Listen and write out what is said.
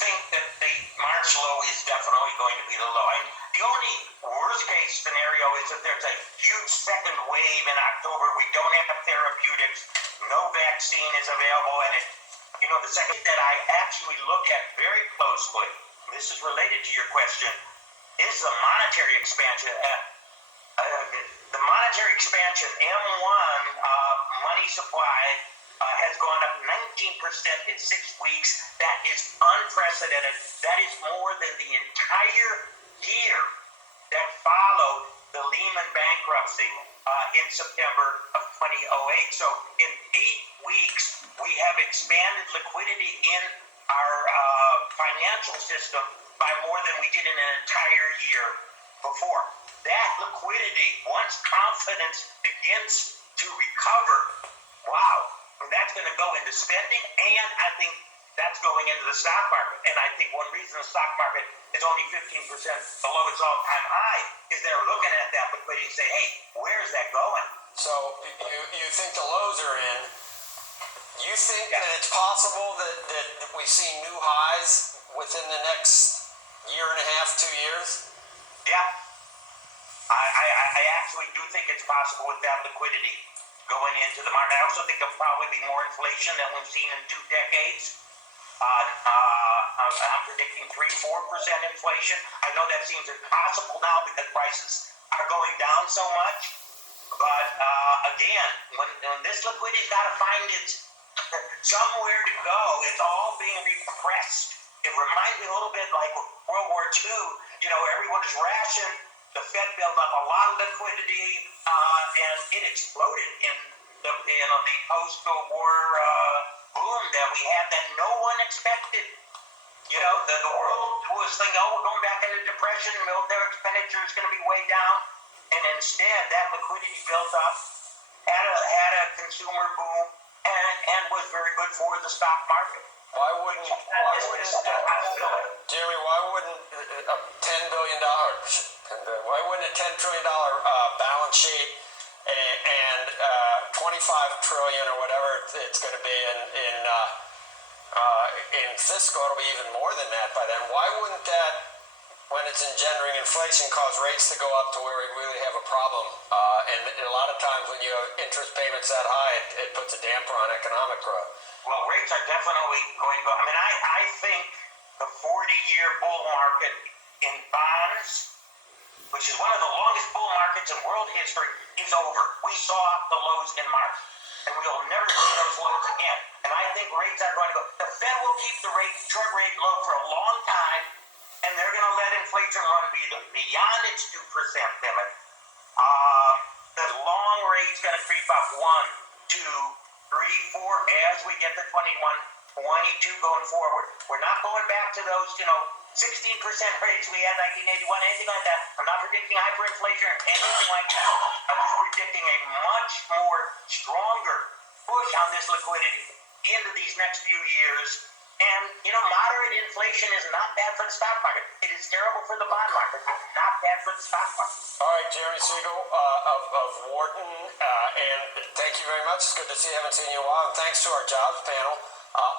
think that the March low is definitely going to be the low. And the only worst case scenario is if there's a huge second wave in October. We don't have therapeutics, no vaccine is available, and the second that I actually look at very closely, this is related to your question, is the monetary expansion. The monetary expansion, M1 money supply has gone up 19% in 6 weeks. That is unprecedented. That is more than the entire year that followed the Lehman bankruptcy in September of 2008. So in 8 weeks, we have expanded liquidity in our financial system by more than we did in an entire year before. That liquidity, once confidence begins to recover, wow, that's going to go into spending, and I think that's going into the stock market. And I think one reason the stock market is only 15% below its all-time high is they're looking at that liquidity and say, hey, where is that going? So you think the lows are in. You think that it's possible that we see new highs within the next year and a half, 2 years? Yeah. I actually do think it's possible with that liquidity going into the market. I also think there'll probably be more inflation than we've seen in 2 decades. I'm predicting 3-4% inflation. I know that seems impossible now because prices are going down so much. But again, when this liquidity's got to find its somewhere to go, it's all being repressed. It reminds me a little bit like World War II. Everyone is rationed. The Fed built up a lot of liquidity, and it exploded in the post-Cold War boom that we had that no one expected. The world was thinking, we're going back into depression, military expenditure is going to be way down, and instead that liquidity built up, had a consumer boom, and was very good for the stock market. Jeremy, why wouldn't $10 billion, why wouldn't a $10 trillion balance sheet and 25 trillion or whatever it's going to be in fiscal, it'll be even more than that by then. Why wouldn't that, when it's engendering inflation, cause rates to go up to where we really have a problem? And a lot of times when you have interest payments that high, it puts a damper on economic growth. Well, rates are definitely going to go. I think the 40-year bull market in bonds, which is one of the longest bull markets in world history, is over. We saw the lows in March, and we'll never see those lows again. And I think rates are going to go. The Fed will keep the short rate low for a long time, and they're going to let inflation run beyond its 2% limit. The long rate's going to creep up 1, 2, 3, 4 as we get to 21, 22 going forward. We're not going back to those, 16% rates we had in 1981, anything like that. I'm not predicting hyperinflation or anything like that. I'm just predicting a much more stronger push on this liquidity into these next few years. And, moderate inflation is not bad for the stock market. It is terrible for the bond market. It's not bad for the stock market. All right, Jeremy Siegel of Wharton, and thank you very much. It's good to see you. I haven't seen you in a while. And thanks to our jobs panel.